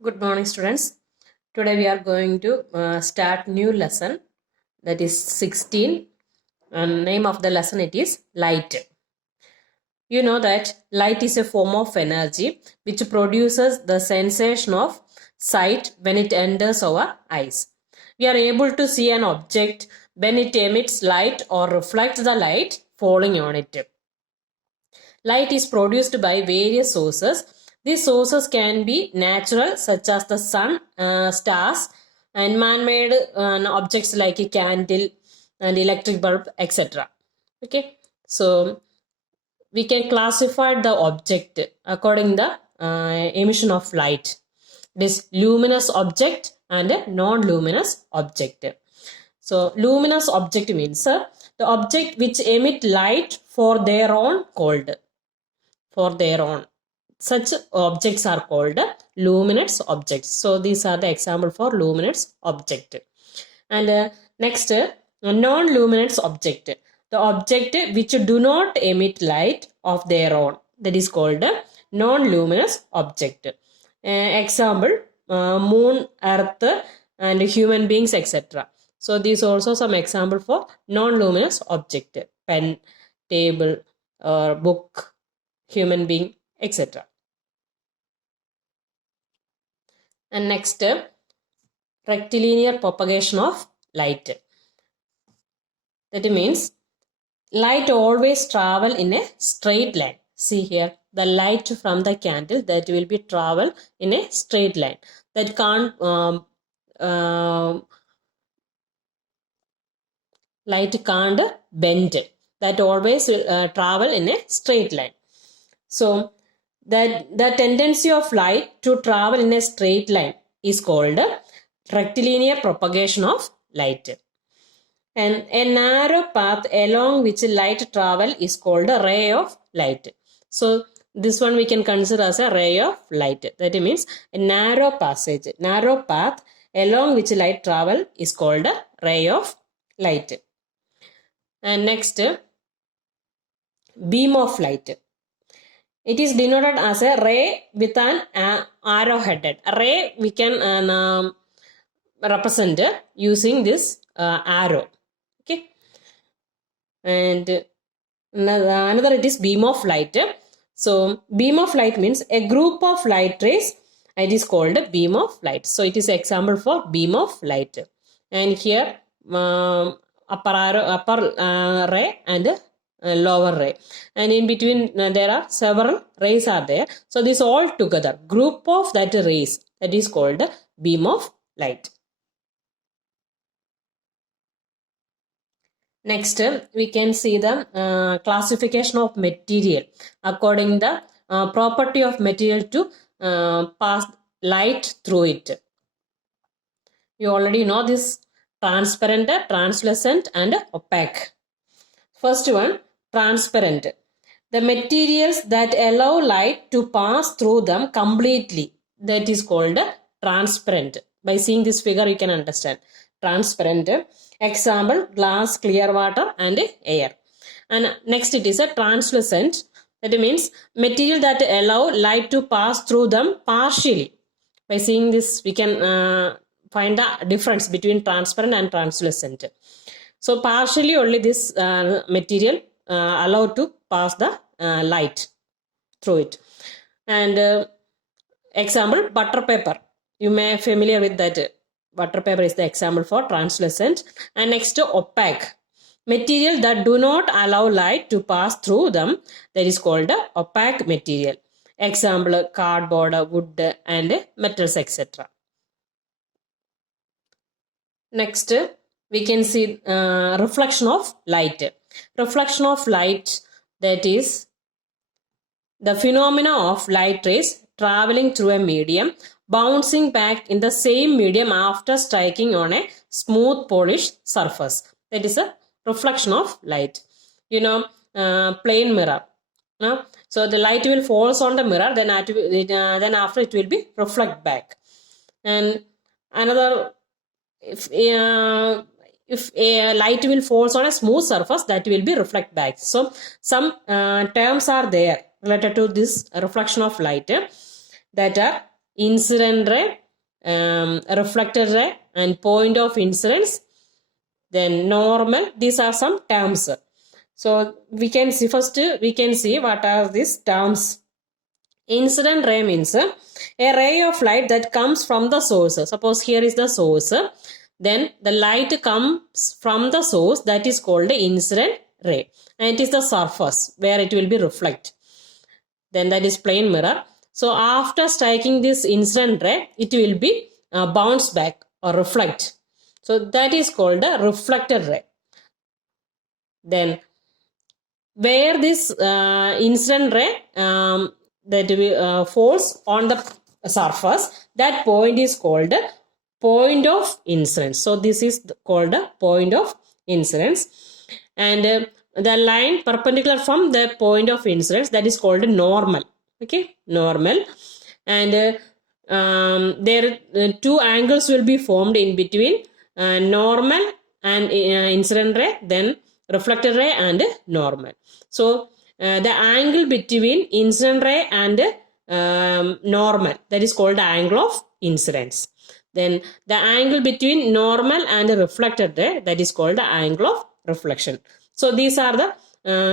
Good morning, students. Today we are going to start new lesson, that is 16, and name of the lesson it is light. You know that light is a form of energy which produces the sensation of sight when it enters our eyes. We are able to see an object when it emits light or reflects the light falling on it. Light is produced by various sources. These sources can be natural, such as the sun, stars, and man-made objects like a candle and electric bulb, etc. Okay, so we can classify the object according to the emission of light. It is luminous object and a non-luminous object. So luminous object means the object which emit light for their own cold. For their own. Such objects are called luminous objects. So these are the example for luminous object. And next, non-luminous object. The object which do not emit light of their own. That is called non-luminous object. Example, moon, earth, and human beings, etc. So these also some example for non-luminous object. Pen, table, or book, human being, etc. And next, rectilinear propagation of light. That means light always travel in a straight line. See here, the light from the candle that will be travel in a straight line. That can't light can't bend. That always travel in a straight line. So the tendency of light to travel in a straight line is called rectilinear propagation of light. And a narrow path along which light travel is called a ray of light. So this one we can consider as a ray of light. That means a narrow passage, narrow path along which light travel is called a ray of light. And next, beam of light. It is denoted as a ray with an arrow headed. A ray we can represent using this arrow. Okay. And another it is beam of light. So beam of light means a group of light rays. It is called a beam of light. So it is example for beam of light. And here upper ray and lower ray, and in between there are several rays are there. So this all together group of that rays, that is called beam of light. Next, we can see the classification of material according the property of material to pass light through it. You already know this: transparent, translucent, and opaque. First one, transparent. The materials that allow light to pass through them completely, that is called transparent. By seeing this figure, you can understand. Transparent. Example, glass, clear water, and air. And next it is a translucent. That means material that allow light to pass through them partially. By seeing this, we can find the difference between transparent and translucent. So partially only this material allowed to pass the light through it. And example, butter paper. You may be familiar with that. Butter paper is the example for translucent. And next, opaque. Material that do not allow light to pass through them, that is called opaque material. Example, cardboard, wood, and metals, etc. Next, we can see reflection of light. Reflection of light, that is the phenomena of light rays traveling through a medium, bouncing back in the same medium after striking on a smooth polished surface. That is a reflection of light. You know, plain mirror. No? So the light will fall on the mirror, then after it will be reflect back. And another, if a light will fall on a smooth surface, that will be reflect back. So some terms are there related to this reflection of light that are incident ray, reflected ray, and point of incidence, then normal. These are some terms. So we can see first, we can see what are these terms. Incident ray means a ray of light that comes from the source. Suppose here is the source. Then the light comes from the source, that is called the incident ray. And it is the surface where it will be reflect. Then that is plane mirror. So after striking this incident ray, it will be bounce back or reflect. So that is called a reflected ray. Then where this incident ray that falls on the surface, that point is called point of incidence. So this is called a point of incidence. And the line perpendicular from the point of incidence, that is called normal. Okay, normal. And there two angles will be formed in between normal and incident ray, then reflected ray and normal. So the angle between incident ray and normal, that is called the angle of incidence. Then the angle between normal and reflected ray, that is called the angle of reflection. So these are the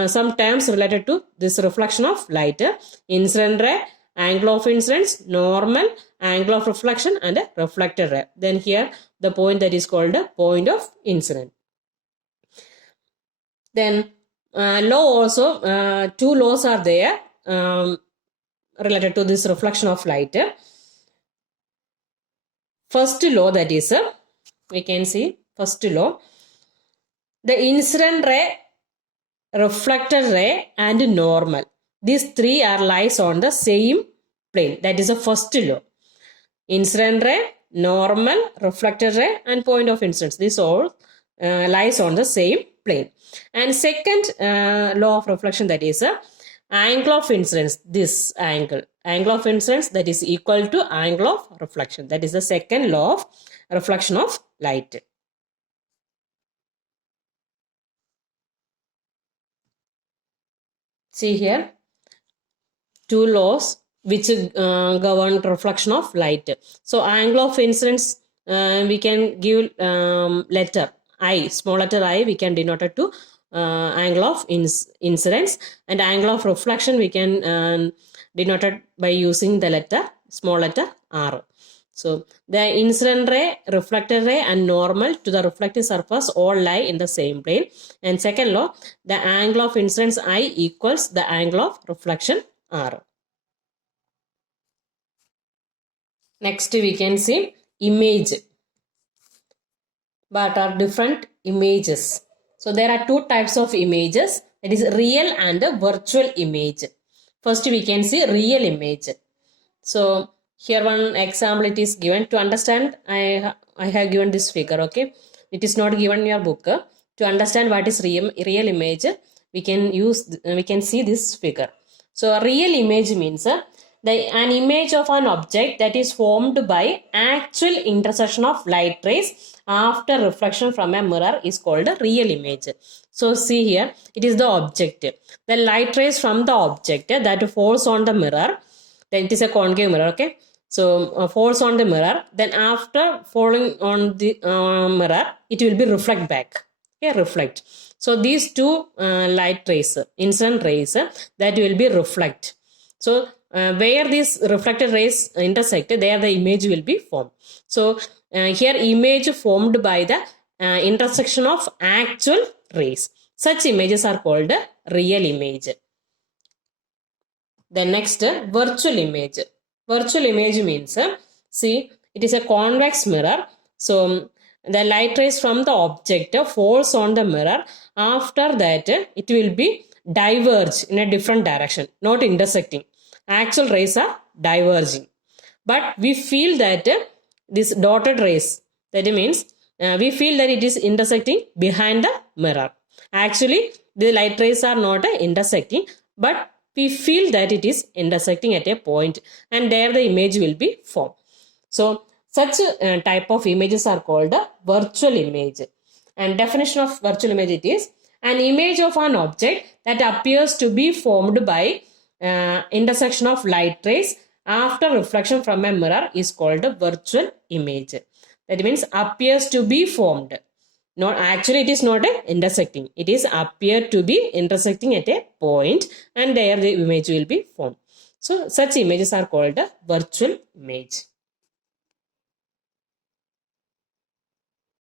some terms related to this reflection of light. Incident ray, angle of incidence, normal, angle of reflection, and reflected ray. Then here the point that is called the point of incidence. Then law also, two laws are there related to this reflection of light. First law, that is, we can see first law, the incident ray, reflected ray, and normal. These three are lies on the same plane. That is the first law. Incident ray, normal, reflected ray, and point of incidence. These all lies on the same plane. And second law of reflection, that is angle of incidence. This angle of incidence, that is equal to angle of reflection. That is the second law of reflection of light. See here, two laws which govern reflection of light. So angle of incidence, we can give letter I, small letter I, we can denote it to angle of incidence, and angle of reflection we can denote it by using the letter small letter R. So the incident ray, reflected ray, and normal to the reflecting surface all lie in the same plane. And second law, the angle of incidence I equals the angle of reflection R. Next we can see image. But are different images. So there are two types of images, that is real and virtual image. First we can see real image. So here one example it is given. To understand, I have given this figure. Okay, it is not given in your book. To understand what is real image, we can see this figure. So a real image means an image of an object that is formed by actual intersection of light rays after reflection from a mirror is called a real image. So see here, it is the object. The light rays from the object that falls on the mirror, then it is a concave mirror, okay? So falls on the mirror, then after falling on the mirror, it will be reflect back. Okay, reflect. So these two light rays, incident rays, that will be reflect. So where these reflected rays intersect, there the image will be formed. So here image formed by the intersection of actual rays. Such images are called real image. The next, virtual image. Virtual image means, see, it is a convex mirror. So the light rays from the object falls on the mirror. After that, it will be diverge in a different direction, not intersecting. Actual rays are diverging. But we feel that this dotted rays, that means we feel that it is intersecting behind the mirror. Actually, the light rays are not intersecting, but we feel that it is intersecting at a point, and there the image will be formed. So such type of images are called a virtual image. And definition of virtual image, it is an image of an object that appears to be formed by intersection of light rays after reflection from a mirror is called a virtual image. That means appears to be formed. Not actually, it is not a intersecting. It is appear to be intersecting at a point, and there the image will be formed. So such images are called a virtual image.